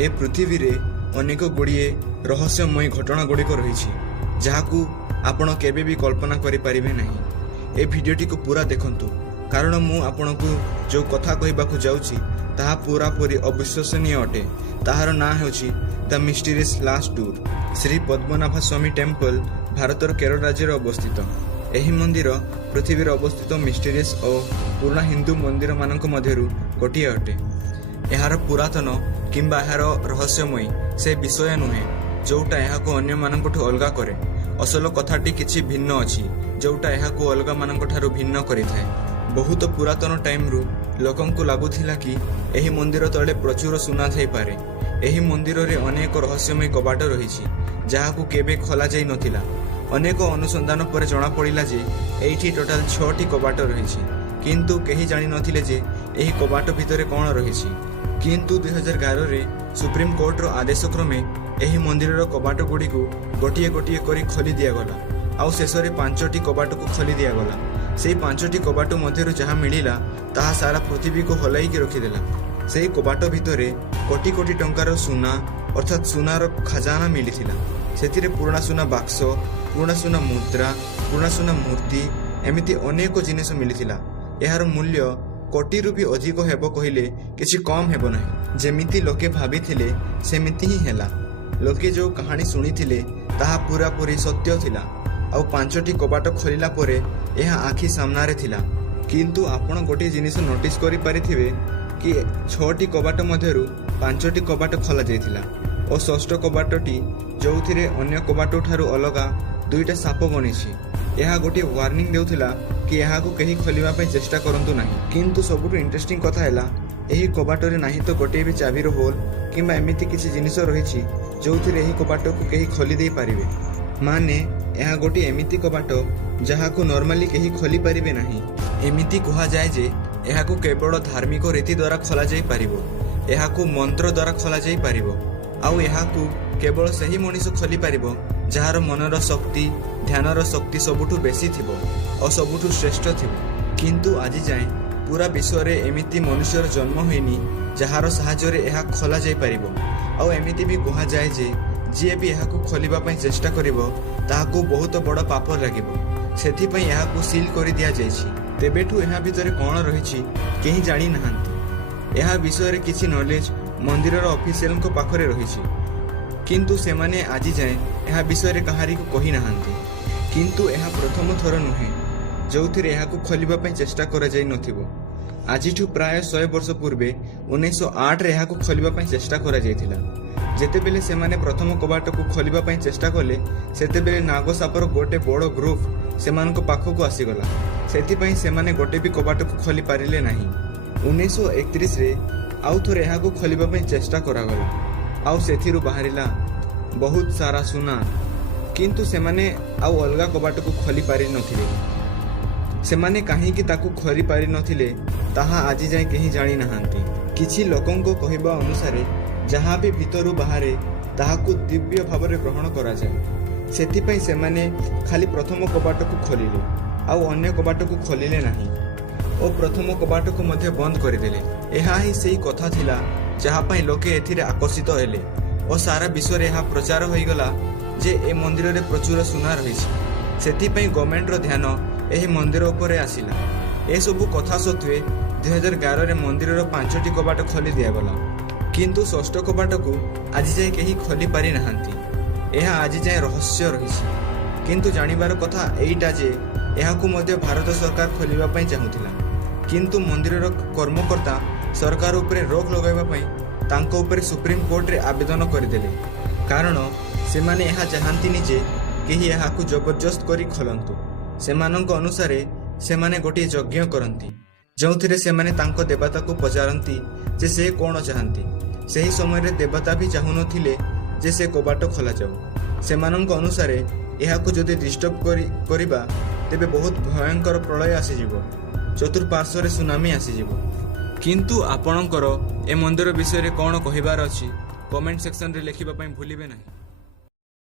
ए पृथ्वी रे अनेक गुड़िए रहस्यमय घटना गुड़िक रही जहाकू आपण केबे भी कल्पना करि परिबे नहीं। ए भिडियोटी को पूरा देखंतु कारण मु आपनकू जो कथा कहबाकू जाउची ताहा पूरा पूरी अविश्वसनीय अटे। ताहार ना हेउची the mysterious last tour. Shri Padmanabha Swamy temple भारतर केरल राज्य अवस्थित। एही मंदिर पृथ्वी अवस्थित मिस्टीरियस और पुराना हिंदू मंदिर मानक मध्यरु गोटिए अटे। एहार पुरातन किंबा एहार रहस्यमय से विषय नुहे जोटा एहाको अन्य मानकठु अलगा करे। असल कथाटी किछि भिन्न अछि जोटा एहाको अलगा मानकठारु भिन्न करिथाय। बहुत पुरातन टाइम रु लोकंकु लागुथिला कि एही मंदिर तळे प्रचुर सुना थाई पारे। एही मंदिर रे अनेक रहस्यमय कबाट रहिछि जहाकू केबे खोला जाई नथिला। अनेक अनुसंधान पर जना पड़िला जे एठी टोटाल 6टी कबाट रहिछि किंतु केही जानि नथिले जे एही कबाट भितरे कोन रहिछि। किंतु 2011 रे सुप्रीम कोर्ट रो आदेश क्रमे एही मंदिर रो कबाट गुडी को गोटिए गोटिए करी खोली दिया गला। आउ शेषरे 5टी कबाट को खोली दिया गला। सेही 5टी कबाट मध्यरु जहा मिलिला ताहा सारा पृथ्वी को हलाई के रखि देला। सेही कबाट भितरे कोटी कोटी टंकार सुना अर्थात सुनार खजाना मिलिथिला। सेतिरे पुराना सुना बाक्स, पुराना सुना मुद्रा, पुराना सुना मूर्ति एमिति अनेक जिनिस मिलिथिला। एहार मूल्य कोटी रु भी अधिक हेबो कहिले किछि कम हेबो नाही। जेमिति लोके भाबिथिले सेमिति ही हेला। लोके जो कहानी सुनिथिले ताहा पूरा पूरी सत्य थिला। आउ 5टी कबाट खोलिला परे एहा आखि सामना रे थिला। किंतु आपण गोटे जिनिस नोटिस करि पारिथिबे कि 6टी कबाट मध्यरु 5टी कबाट खोला जायथिला और 6ठ कबाटटी जोथिरे अन्य कबाट ठारू अलगा 2टा साप बनिछि। यह गोटे वार्निंग देउथिला कि यहा को कहीं खोलिबा पई चेष्टा करंतु नाही। किंतु सबुठु इंटरेस्टिंग कथा हैला एही कबाटरे नाही तो गोटे भी चाबीर होल किंबा एमिति किछि जिनिस रहिछि जोथिरे एही कबाट को कहीं खोली देई पारिबे। माने यह गोटे एमिति कबाट जहा को नॉर्मली कहीं खोली पारिबे नाही। एमिति कहा जाय जे यहा को केवल धार्मिक रीति द्वारा खोला जाई पारिबो। यहा को मंत्र द्वारा खोला जाई पारिबो। आउ यहा को केवल सही मनीष खोली पारिबो जहार मनर शक्ति ध्यानर शक्ति सबुठु बेसी थिबो और सबुठु श्रेष्ठ थिबो। किंतु आज जाए पूरा विश्व रे एमिति मनुष्यर जन्म होइनी जहार साहाय्य रे एहा खोला जाई पारिबो। आउ एमिति भी कहा जाए जे जे भी एहा को खोलिबा पई चेष्टा करिवो ताहाको बहुत बड़ पाप लागिबो। सेथि पई एहा को सील करि दिया जायछि। तेबेठु एहा भितरे कोन रहिछि केही जानि नाहंती। एहा विषय रे किछि नॉलेज मंदिर रो ऑफिशियल को पाखरे रहिछि किंतु सेमाने आज जाए एहा विषय रे कहारी को कहि नाहंती। किंतु एहा प्रथम थर नुहे जोथिरे एहा को खोलिबा पई चेष्टा करा जाई नथिबो। आजिठु प्राय 100 वर्ष पूर्वे 1908 रे एहा को खोलिबा पई चेष्टा करा जायथिला। जेतेबेले सेमाने प्रथम कबाट को खोलिबा पई चेष्टा कले सेतेबेले नागसापर गोटे बड़ ग्रुप सेमान को पाखो को आसी गला। सेति पई सेमाने गोटे भी कबाट को खोली पारिले नाही। 1931 रे आउ थोरे एहा को खोलिबा पई चेष्टा करा गला। आउ सेथिरु बाहरिला बहुत सारा सुना किंतु सेमाने आउ अलगा कबाट को खोली पारि नथिले। सेमाने काहे कि ताकू खोली पारि नथिले ताहा आज जाय केही जानि नाहंती। किछि लोकन को कहबा अनुसारे जहां भी भीतरु बाहरे ताहाकू दिव्य भावरे ग्रहण करा जाय। सेति पई सेमाने खाली प्रथम कबाट को खोलिले आउ अन्य कबाट को खोलिले नाही और प्रथम कबाट को मध्य बंद करदेले। एहा ही सेही कथा थिला जहाँ पाई लोके एथिरे आकर्षित हेले और सारा विश्व रे एहा प्रचार होई गला जे ए मंदिर रे प्रचुर सुना रहिछि। सेति पई गवर्नमेंट रो ध्यान एही मंदिर उपरे आसिला। ए सबु कथा सत्वे 2011 रे मंदिर रो 5टी कबाट खोली दिया गला किंतु 6ठ कबाट को आज जाय केही खोली पारि नाहंती। एहा आज जाय रहस्य रहिछि। किंतु जानिबार कथा एइटा जे एहा को मध्य भारत सरकार खोलिबा पई चाहुथिला किंतु मंदिर रो कर्मकर्ता सरकार उपरे रोक लगाइबा पई तांको उपरे सुप्रीम कोर्ट रे आवेदन करदेले कारण सेमाने एहा चाहंतिनी जे केही एहा को जबरदस्त करी खोलंतु। सेमानंक अनुसारे सेमाने गोटे यज्ञ करंती जोथिरे सेमाने तांको देवता को पचारंती जे से कोन चाहंती। सेही समय रे देवता भी चाहु नथिले जे से कबाट खोला जाऊ। सेमानंक अनुसारे एहा को जदि डिस्टर्ब करिबा तेबे बहुत भयंकर प्रलय आसी जिवो। चतुर्पार्श्व रे सुनामी आसी जिवो। किंतु आपणकर ए मंदिर विषय रे कोन कहिबार अछि कमेंट सेक्शन रे लेखिबा पई भूलिबे नाही।